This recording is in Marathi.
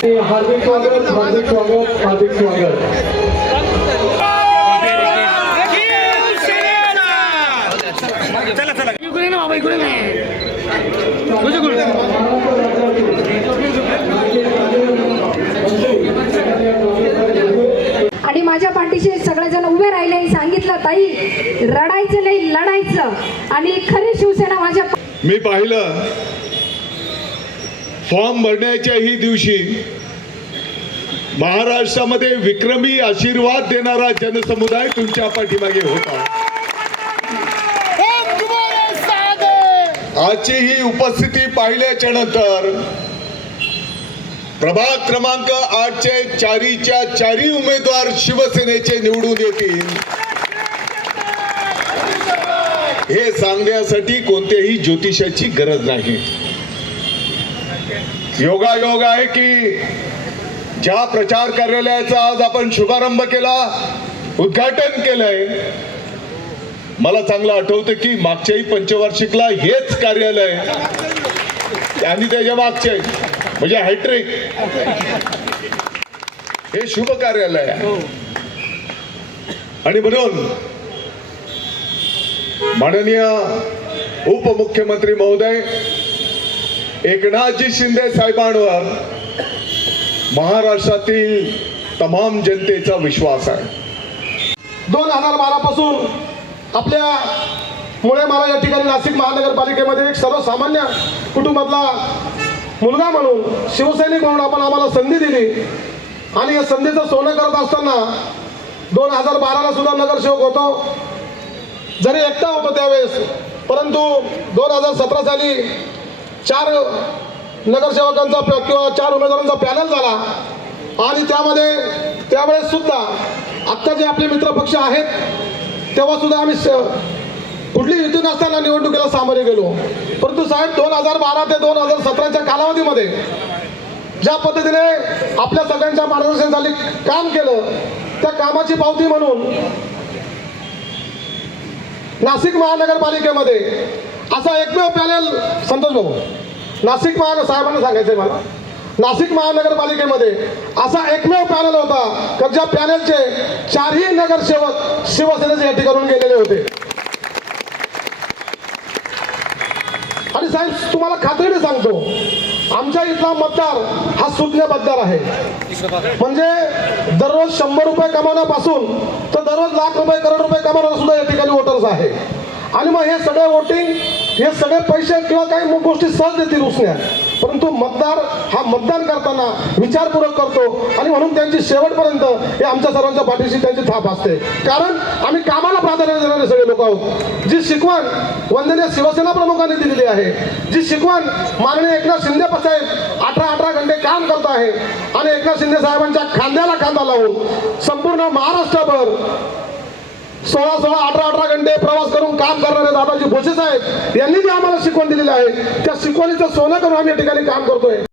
हार्दिक स्वागत हार्दिक स्वागत हार्दिक स्वागत. इकडे ना बाबा इकडे नाही तुझ्या कुठे आणि माझ्या पाठीशी सगळेजण उभे राहिले आणि सांगितलं ताई रडायचं नाही लढायचं. आणि खरी शिवसेना माझ्या मी पाहिलं फॉर्म भरण्याच्या ही दिवशी महाराष्ट्रामध्ये विक्रमी आशीर्वाद देणारा जनसमुदाय तुमच्या पाठीमागे होता. आजची ही उपस्थिती पाहिल्याच्या नंतर प्रभाग क्रमांक आठचे चारीच्या चारी उमेदवार शिवसेनेचे निवडून येतील. हे सांगण्यासाठी कोणत्याही ज्योतिषाची गरज नाही. योगायोग आहे की ज्या प्रचार कार्यालयाचा आज आपण शुभारंभ केला उद्घाटन केलंय मला चांगलं आठवतं की मागच्याही पंचवार्षिकला हेच कार्यालय आणि त्याच्या मागचे म्हणजे हॅट्रिक हे शुभ कार्यालय आणि म्हणून माननीय उपमुख्यमंत्री महोदय एकनाथजी शिंदे साहेबांवर महाराष्ट्रातील तमाम जनतेचा विश्वास आहे. दोन हजार बारा पासून आपल्या मुळे मला या ठिकाणी नाशिक महानगरपालिकेमध्ये एक सर्वसामान्य कुटुंबातला मुलगा म्हणून शिवसैनिक म्हणून आपण आम्हाला संधी दिली. आणि या संधीचं सोनं करत असताना दोन हजार बाराला सुद्धा नगरसेवक होतो. जरी एकटा होतो त्यावेळेस परंतु दोन हजार सतरा साली चार नगरसेवकांचा किंवा चार उमेदवारांचा पॅनल झाला. आणि त्यामध्ये त्यावेळेस सुद्धा आत्ता जे आपले मित्रपक्ष आहेत तेव्हा सुद्धा आम्ही स- कुठली युती नसताना निवडणुकीला सामोरे गेलो. परंतु साहेब दोन हजार बारा ते दोन हजार सतराच्या कालावधीमध्ये ज्या पद्धतीने आपल्या सगळ्यांच्या मार्गदर्शनाखाली काम केलं त्या कामाची पावती म्हणून नाशिक महानगरपालिकेमध्ये असा एकमेव पॅनल संतोष भाऊ. नाशिक महानगर साहेबांना सांगायचंय मला. नाशिक महानगरपालिकेमध्ये असा एकमेव पॅनल होता का ज्या पॅनलचे चारही नगरसेवक शिवसेनेचे या ठिकाणून गेलेले होते. आणि साहेब तुम्हाला खात्रीने सांगतो आमच्या इथला मतदार हा सुज्ञ मतदार आहे. म्हणजे दररोज शंभर रुपये कमावण्यापासून तर दररोज लाख रुपये करोड रुपये कमावणारा सुद्धा या ठिकाणी वोटर्स आहे. आणि मग हे सगळे वोटिंग हे सगळे पैसे किंवा काही गोष्टी सहज देतील उसण्या परंतु मतदार हा मतदान करताना विचारपूर्वक करतो आणि म्हणून त्यांची शेवटपर्यंत हे आमच्या सर्वांच्या पाठीशी त्यांची थाप असते. कारण आम्ही कामाला प्राधान्य देणारे सगळे लोक आहोत. जी शिकवण वंदनीय शिवसेना प्रमुखांनी दिलेली आहे जी शिकवण माननीय एकनाथ शिंदे साहेब अठरा अठरा घंटे काम करत आहे आणि एकनाथ शिंदे साहेबांच्या खांद्याला खांदा लावून संपूर्ण महाराष्ट्रभर सोळा सोळा अठरा अठरा घंटे प्रवास करून दादाजी भोसे साहेब यांनी जे आम्हाला शिकवण दिलेली आहे. त्या शिकवणीचं सोनं करून आम्ही या ठिकाणी काम करतोय.